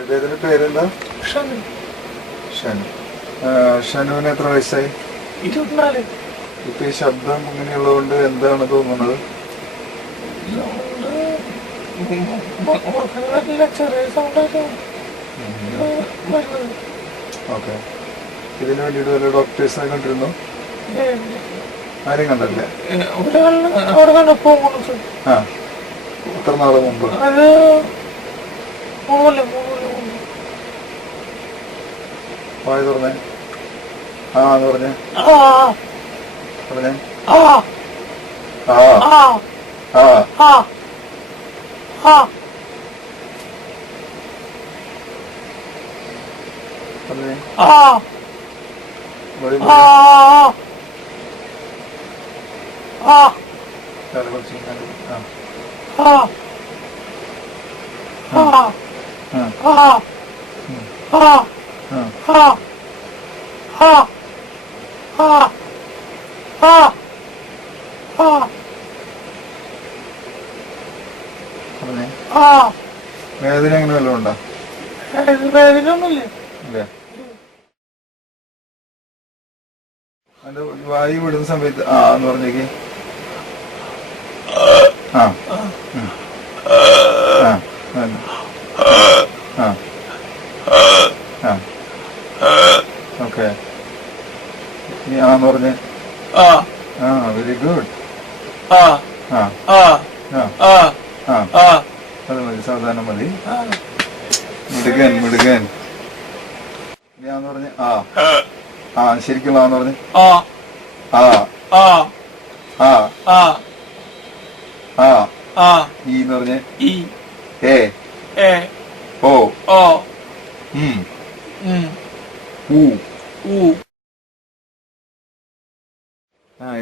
ഇദ്ദേഹത്തിന്റെ പേരെന്താ? ഷനു. ഷനു. ഷനുവിന് എത്ര വയസ്സായി? 24. ഇപ്പൊ ഈ ശബ്ദം ഇങ്ങനെയുള്ളതുകൊണ്ട് എന്താണ് തോന്നുന്നത്? ചെറിയ സൗണ്ടായിട്ട്. ഓക്കെ. ഇതിന് വേണ്ടിട്ട് വല്ല ഡോക്ടേഴ്സിനെ കണ്ടിരുന്നോ? ആരെയും കണ്ടല്ലേ? അവിടെ കണ്ടപ്പോ ആ, എത്ര നാള് മുമ്പ്? അത് 3 കൊല്ലം. വായ തുറന്നേ. ആ എന്ന് പറഞ്ഞേ. പറഞ്ഞേ. ആ ആ ആ പറഞ്ഞേ. വേദന അങ്ങനെ വല്ലതും ഉണ്ടോ? വേദന ഒന്നുമില്ല. ഇല്ല. അതിന്റെ വായു വിടുന്ന സമയത്ത് ആ എന്ന് പറഞ്ഞേക്ക്. ആ ഓക്കെ. ഇനി ആന്ന് പറഞ്ഞേ. Very good. അത് മതി, സാധാരണ മതി. മിടുകൻ. ഞാന്ന് പറഞ്ഞ് ആ ശരിക്കുള്ള ആന്ന് പറഞ്ഞ്. ഈന്ന് പറഞ്ഞ്.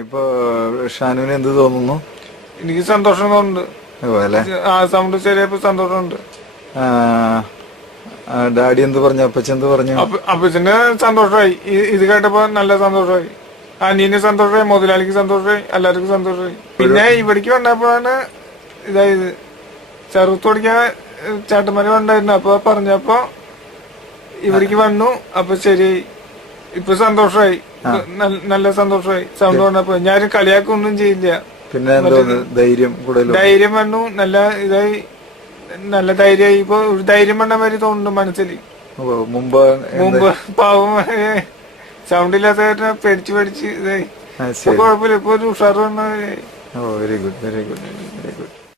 ഇപ്പൊ ഷാനുവിന് എന്ത് തോന്നുന്നു? എനിക്ക് സന്തോഷം തോന്നുന്നുണ്ട്. സൗണ്ട് ശരിയപ്പോ സന്തോഷമുണ്ട്. ഡാഡി എന്ത് പറഞ്ഞു? അപ്പച്ചൻ എന്ത് പറഞ്ഞു? അപ്പച്ചന് സന്തോഷമായി. ഇത് കേട്ടപ്പോ നല്ല സന്തോഷമായി. അനിയന് സന്തോഷമായി, മുതലാളിക്ക് സന്തോഷമായി, എല്ലാവർക്കും സന്തോഷമായി. പിന്നെ ഇവിടേക്ക് വന്നപ്പോഴാണ് ഇതായത്. ചെറുത്ത് പഠിക്കാൻ ചേട്ടന്മാര് ഉണ്ടായിരുന്നു. അപ്പൊ പറഞ്ഞപ്പോ ഇവിടേക്ക് വന്നു. അപ്പൊ ശരിയായി. ഇപ്പൊ സന്തോഷമായി, നല്ല സന്തോഷമായി. സൗണ്ട് വന്നപ്പോ ഞാൻ കളിയാക്കൊന്നും ചെയ്യില്ല. പിന്നെ ധൈര്യം വന്നു. നല്ല ഇതായി, നല്ല ധൈര്യമായി. ഇപ്പൊ ഒരു ധൈര്യം വന്ന മാതിരി തോന്നുന്നു മനസ്സിൽ. മുമ്പ് പാവം സൗണ്ടില്ലാത്ത പേടിച്ച് ഇതായി. കുഴപ്പമില്ല. ഇപ്പൊ ഒരു ഉഷാറ് വന്ന. Very good.